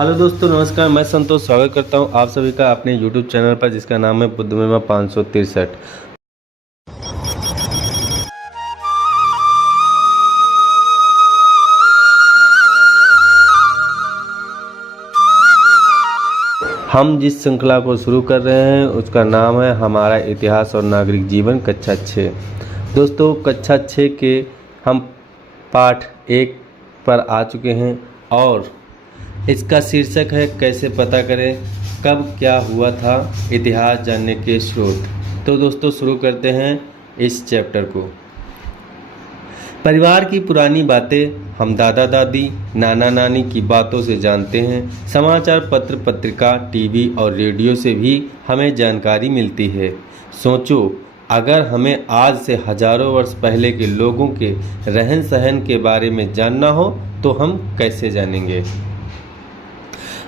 Hello दोस्तों, नमस्कार। मैं संतोष स्वागत करता हूं आप सभी का अपने YouTube चैनल पर, जिसका नाम है बुद्धमहिमा 563। हम जिस श्रृंखला को शुरू कर रहे हैं उसका नाम है हमारा इतिहास और नागरिक जीवन कक्षा 6। दोस्तों, कक्षा 6 के हम पाठ 1 पर आ चुके हैं और इसका शीर्षक है कैसे पता करें कब क्या हुआ था, इतिहास जानने के स्रोत। तो दोस्तों, शुरू करते हैं इस चैप्टर को। परिवार की पुरानी बातें हम दादा दादी, नाना नानी की बातों से जानते हैं। समाचार पत्र, पत्रिका, टीवी और रेडियो से भी हमें जानकारी मिलती है। सोचो, अगर हमें आज से हजारों वर्ष पहले के लोगों के रहन सहन के बारे में जानना हो तो हम कैसे जानेंगे।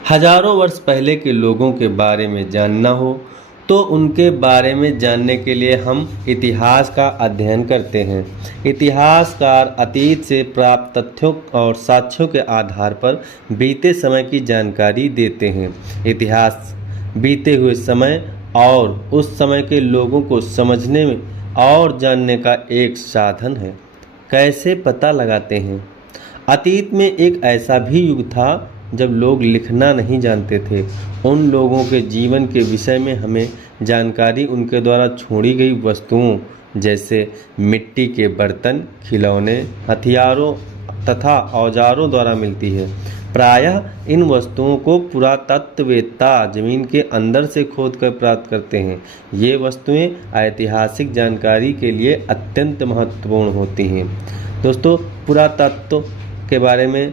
हजारों वर्ष पहले के लोगों के बारे में जानना हो तो उनके बारे में जानने के लिए हम इतिहास का अध्ययन करते हैं। इतिहासकार अतीत से प्राप्त तथ्यों और साक्ष्यों के आधार पर बीते समय की जानकारी देते हैं। इतिहास बीते हुए समय और उस समय के लोगों को समझने में और जानने का एक साधन है। कैसे पता लगाते हैं। अतीत में एक ऐसा भी युग था जब लोग लिखना नहीं जानते थे। उन लोगों के जीवन के विषय में हमें जानकारी उनके द्वारा छोड़ी गई वस्तुओं जैसे मिट्टी के बर्तन, खिलौने, हथियारों तथा औजारों द्वारा मिलती है। प्रायः इन वस्तुओं को पुरातत्ववेत्ता जमीन के अंदर से खोदकर प्राप्त करते हैं। ये वस्तुएं ऐतिहासिक जानकारी के लिए अत्यंत महत्वपूर्ण होती हैं। दोस्तों, पुरातत्व के बारे में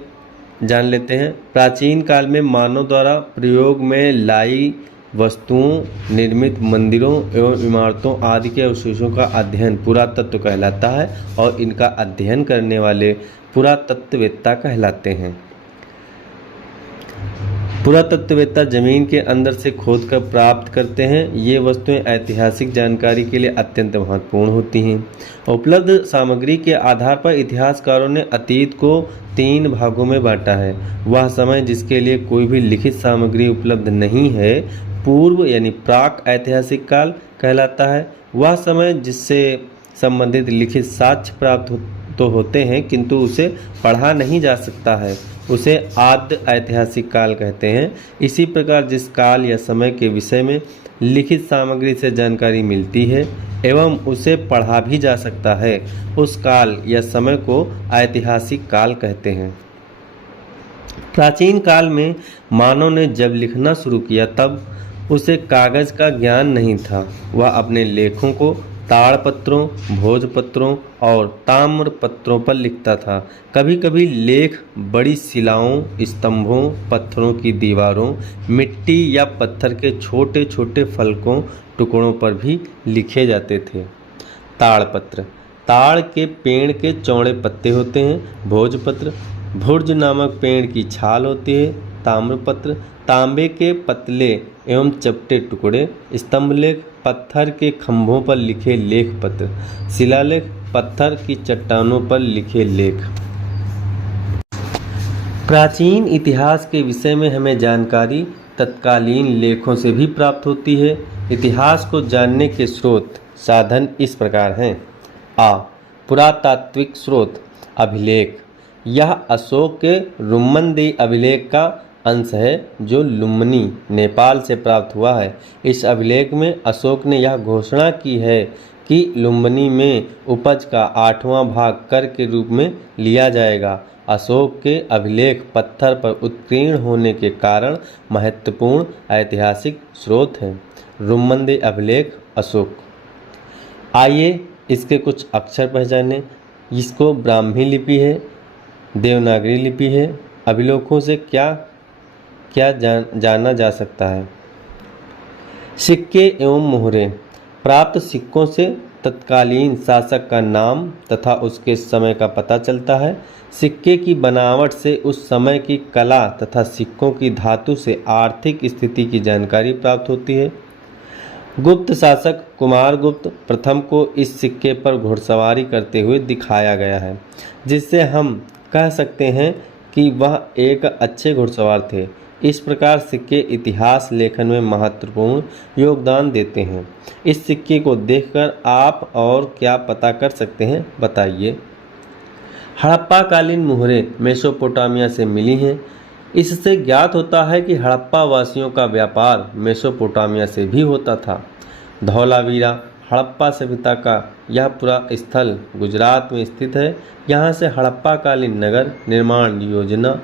जान लेते हैं। प्राचीन काल में मानव द्वारा प्रयोग में लाई वस्तुओं, निर्मित मंदिरों एवं इमारतों आदि के अवशेषों का अध्ययन पुरातत्व कहलाता है और इनका अध्ययन करने वाले पुरातत्ववेत्ता कहलाते हैं। पुरातत्ववेत्ता जमीन के अंदर से खोदकर प्राप्त करते हैं। ये वस्तुएं ऐतिहासिक जानकारी के लिए अत्यंत महत्वपूर्ण होती हैं। उपलब्ध सामग्री के आधार पर इतिहासकारों ने अतीत को 3 भागों में बांटा है। वह समय जिसके लिए कोई भी लिखित सामग्री उपलब्ध नहीं है पूर्व यानी प्राक ऐतिहासिक काल कहलाता है। वह समय जिससे संबंधित लिखित साक्ष्य प्राप्त तो होते हैं किंतु उसे पढ़ा नहीं जा सकता है, उसे आद्य ऐतिहासिक काल कहते हैं। इसी प्रकार जिस काल या समय के विषय में लिखित सामग्री से जानकारी मिलती है एवं उसे पढ़ा भी जा सकता है, उस काल या समय को ऐतिहासिक काल कहते हैं। प्राचीन काल में मानव ने जब लिखना शुरू किया तब उसे कागज का ज्ञान नहीं था। वह अपने लेखों को ताड़पत्रों, भोजपत्रों और ताम्र पत्रों पर लिखता था। कभी कभी लेख बड़ी शिलाओं, स्तंभों, पत्थरों की दीवारों, मिट्टी या पत्थर के छोटे छोटे फलकों, टुकड़ों पर भी लिखे जाते थे। ताड़पत्र, ताड़ के पेड़ के चौड़े पत्ते होते हैं। भोजपत्र, भुर्ज नामक पेड़ की छाल होती है। ताम्रपत्र, तांबे के पतले एवं चपटे टुकड़े। स्तंभलेख, पत्थर के खंभों पर लिखे लेख पत्र। शिलालेख, पत्थर की चट्टानों पर लिखे लेख। प्राचीन इतिहास के विषय में हमें जानकारी तत्कालीन लेखों से भी प्राप्त होती है। इतिहास को जानने के स्रोत साधन इस प्रकार हैं। आ. पुरातात्विक स्रोत। अभिलेख, यह अशोक के रुम्मनदेही अभिलेख का अंश है जो लुम्बिनी, नेपाल से प्राप्त हुआ है। इस अभिलेख में अशोक ने यह घोषणा की है कि लुम्बिनी में उपज का 8वां भाग कर के रूप में लिया जाएगा। अशोक के अभिलेख पत्थर पर उत्कीर्ण होने के कारण महत्वपूर्ण ऐतिहासिक स्रोत हैं। रुम्मनदेही अभिलेख, अशोक। आइए इसके कुछ अक्षर पहचानें। इसको ब्राह्मी लिपि है, देवनागरी लिपि है। अभिलेखों से क्या क्या जाना जा सकता है। सिक्के एवं मोहरे। प्राप्त सिक्कों से तत्कालीन शासक का नाम तथा उसके समय का पता चलता है। सिक्के की बनावट से उस समय की कला तथा सिक्कों की धातु से आर्थिक स्थिति की जानकारी प्राप्त होती है। गुप्त शासक कुमारगुप्त प्रथम को इस सिक्के पर घुड़सवारी करते हुए दिखाया गया है, जिससे हम कह सकते हैं कि वह एक अच्छे घुड़सवार थे। इस प्रकार सिक्के इतिहास लेखन में महत्वपूर्ण योगदान देते हैं। इस सिक्के को देखकर आप और क्या पता कर सकते हैं, बताइए। हड़प्पा कालीन मुहरें मेसोपोटामिया से मिली हैं। इससे ज्ञात होता है कि हड़प्पा वासियों का व्यापार मेसोपोटामिया से भी होता था। धौलावीरा हड़प्पा सभ्यता का यह पूरा स्थल गुजरात में स्थित है। यहाँ से हड़प्पा कालीन नगर निर्माण योजना,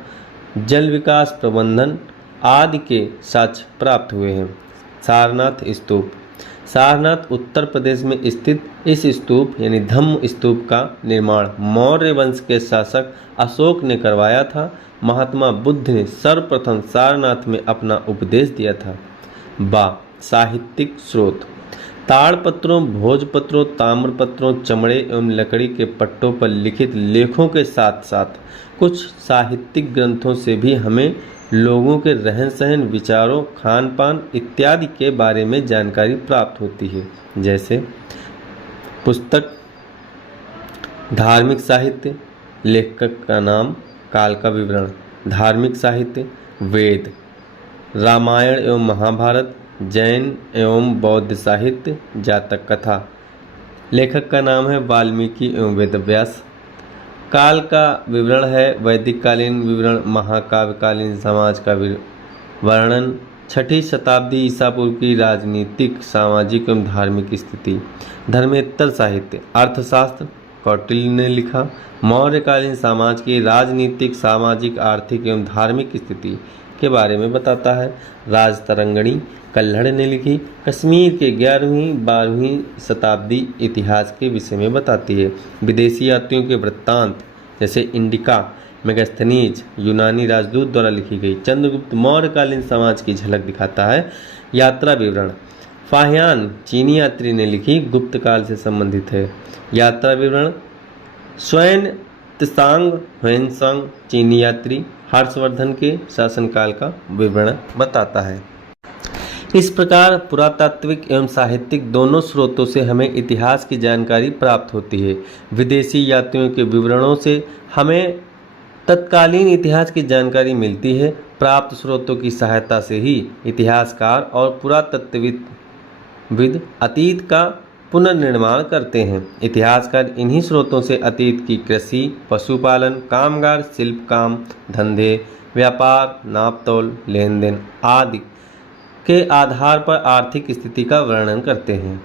जल विकास प्रबंधन आदि के साक्ष्य प्राप्त हुए हैं। सारनाथ स्तूप। सारनाथ उत्तर प्रदेश में स्थित इस स्तूप यानी धम्म स्तूप का निर्माण मौर्य वंश के शासक अशोक ने करवाया था। महात्मा बुद्ध ने सर्वप्रथम सारनाथ में अपना उपदेश दिया था। साहित्यिक स्रोत। ताड़पत्रों, भोजपत्रों, ताम्रपत्रों, चमड़े एवं लकड़ी के पट्टों पर लिखित लेखों के साथ साथ कुछ साहित्यिक ग्रंथों से भी हमें लोगों के रहन सहन, विचारों, खान पान इत्यादि के बारे में जानकारी प्राप्त होती है। जैसे पुस्तक धार्मिक साहित्य, लेखक का नाम, काल का विवरण। धार्मिक साहित्य वेद, रामायण एवं महाभारत, जैन एवं बौद्ध साहित्य, जातक कथा। लेखक का नाम है वाल्मीकि एवं वेदव्यास। काल का विवरण है वैदिक कालीन विवरण, महाकाव्यकालीन समाज का वर्णन, 6ठी शताब्दी ईसा पूर्व की राजनीतिक, सामाजिक एवं धार्मिक स्थिति। धर्मेत्तर साहित्य अर्थशास्त्र कौटिल्य ने लिखा। मौर्यकालीन समाज की राजनीतिक, सामाजिक, आर्थिक एवं धार्मिक स्थिति के बारे में बताता है। राजतरंगिणी कल्हड़ ने लिखी। कश्मीर के 11वीं-12वीं शताब्दी इतिहास के विषय में बताती है। विदेशी यात्रियों के वृत्तांत जैसे इंडिका मेगास्थनीज यूनानी राजदूत द्वारा लिखी गई। चंद्रगुप्त मौर्यकालीन समाज की झलक दिखाता है। यात्रा विवरण फाहियान चीनी यात्री ने लिखी, गुप्त काल से संबंधित है। यात्रा विवरण स्वयं त्सांग ह्वेनसांग चीनी यात्री हर्षवर्धन के शासनकाल का विवरण बताता है। इस प्रकार पुरातात्विक एवं साहित्यिक दोनों स्रोतों से हमें इतिहास की जानकारी प्राप्त होती है। विदेशी यात्रियों के विवरणों से हमें तत्कालीन इतिहास की जानकारी मिलती है। प्राप्त स्रोतों की सहायता से ही इतिहासकार और पुरातत्वविद अतीत का पुनर्निर्माण करते हैं। इतिहासकार इन्हीं स्रोतों से अतीत की कृषि, पशुपालन, कामगार, शिल्प काम, धंधे, व्यापार, नापतोल, लेन देन आदि के आधार पर आर्थिक स्थिति का वर्णन करते हैं।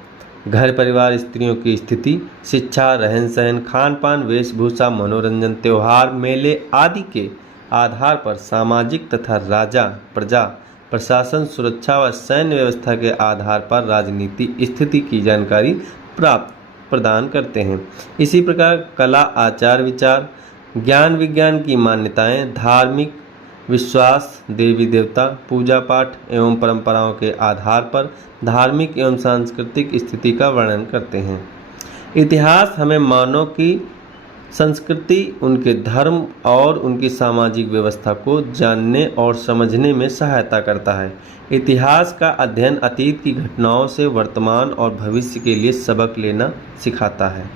घर परिवार, स्त्रियों की स्थिति, शिक्षा, रहन सहन, खान पान, वेशभूषा, मनोरंजन, त्योहार, मेले आदि के आधार पर सामाजिक तथा राजा, प्रजा, प्रशासन, सुरक्षा व सैन्य व्यवस्था के आधार पर राजनीति स्थिति की जानकारी प्रदान करते हैं। इसी प्रकार कला, आचार विचार, ज्ञान विज्ञान की मान्यताएं, धार्मिक विश्वास, देवी देवता, पूजा पाठ एवं परंपराओं के आधार पर धार्मिक एवं सांस्कृतिक स्थिति का वर्णन करते हैं। इतिहास हमें मानव की संस्कृति, उनके धर्म और उनकी सामाजिक व्यवस्था को जानने और समझने में सहायता करता है। इतिहास का अध्ययन अतीत की घटनाओं से वर्तमान और भविष्य के लिए सबक लेना सिखाता है।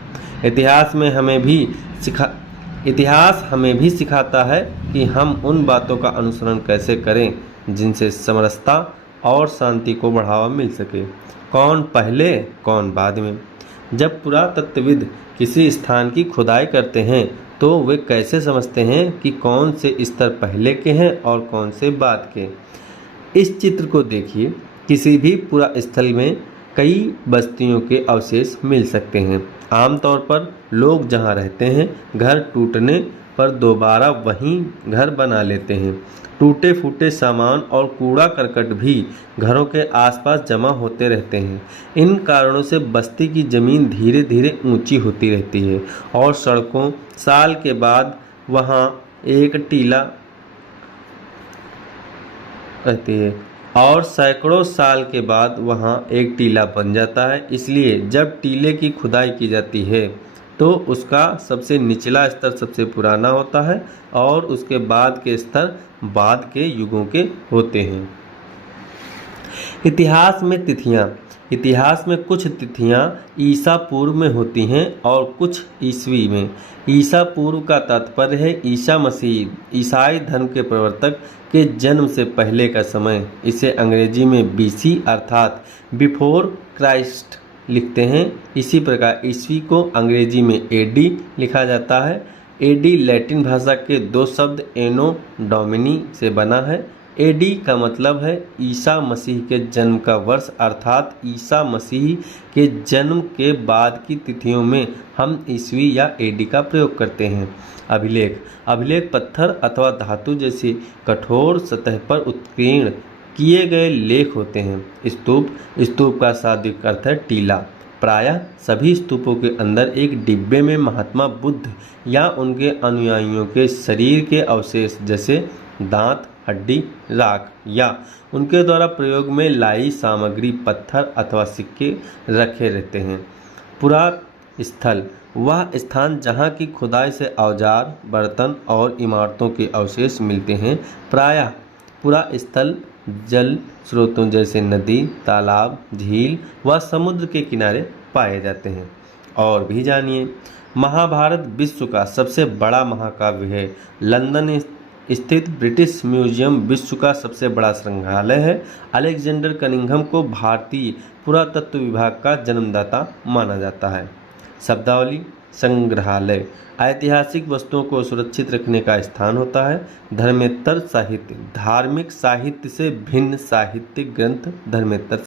इतिहास हमें भी सिखाता है कि हम उन बातों का अनुसरण कैसे करें जिनसे समरसता और शांति को बढ़ावा मिल सके। कौन पहले कौन बाद में। जब पुरातत्वविद किसी स्थान की खुदाई करते हैं तो वे कैसे समझते हैं कि कौन से स्तर पहले के हैं और कौन से बाद के। इस चित्र को देखिए। किसी भी पुरा स्थल में कई बस्तियों के अवशेष मिल सकते हैं। आमतौर पर लोग जहां रहते हैं, घर टूटने पर दोबारा वहीं घर बना लेते हैं। टूटे फूटे सामान और कूड़ा करकट भी घरों के आसपास जमा होते रहते हैं। इन कारणों से बस्ती की जमीन धीरे धीरे ऊंची होती रहती है और सड़कों साल के बाद वहां एक टीला रहती है और सैकड़ों साल के बाद वहां एक टीला बन जाता है। इसलिए जब टीले की खुदाई की जाती है तो उसका सबसे निचला स्तर सबसे पुराना होता है और उसके बाद के स्तर बाद के युगों के होते हैं। इतिहास में तिथियां। इतिहास में कुछ तिथियां ईसा पूर्व में होती हैं और कुछ ईसवी में। ईसा पूर्व का तात्पर्य है ईसा मसीह, ईसाई धर्म के प्रवर्तक के जन्म से पहले का समय। इसे अंग्रेजी में बीसी अर्थात बिफोर क्राइस्ट लिखते हैं। इसी प्रकार ईस्वी को अंग्रेजी में एडी लिखा जाता है। एडी लैटिन भाषा के दो शब्द एनो डोमिनी से बना है। एडी का मतलब है ईसा मसीह के जन्म का वर्ष, अर्थात ईसा मसीह के जन्म के बाद की तिथियों में हम ईस्वी या एडी का प्रयोग करते हैं। अभिलेख, अभिलेख पत्थर अथवा धातु जैसी कठोर सतह पर उत्कीर्ण किए गए लेख होते हैं। स्तूप, स्तूप का शाब्दिक अर्थ है टीला। प्रायः सभी स्तूपों के अंदर एक डिब्बे में महात्मा बुद्ध या उनके अनुयायियों के शरीर के अवशेष जैसे दांत, हड्डी, राख या उनके द्वारा प्रयोग में लाई सामग्री, पत्थर अथवा सिक्के रखे रहते हैं। पुरास्थल, वह स्थान जहाँ की खुदाई से औजार, बर्तन और इमारतों के अवशेष मिलते हैं। प्रायः पुरास्थल जल स्रोतों जैसे नदी, तालाब, झील व समुद्र के किनारे पाए जाते हैं। और भी जानिए, महाभारत विश्व का सबसे बड़ा महाकाव्य है। लंदन स्थित ब्रिटिश म्यूजियम विश्व का सबसे बड़ा संग्रहालय है। अलेक्जेंडर कनिंघम को भारतीय पुरातत्व विभाग का जन्मदाता माना जाता है। शब्दावली, संग्रहालय ऐतिहासिक वस्तुओं को सुरक्षित रखने का स्थान होता है। धर्मेत्तर साहित्य, धार्मिक साहित्य से भिन्न साहित्यिक ग्रंथ धर्मेत्तर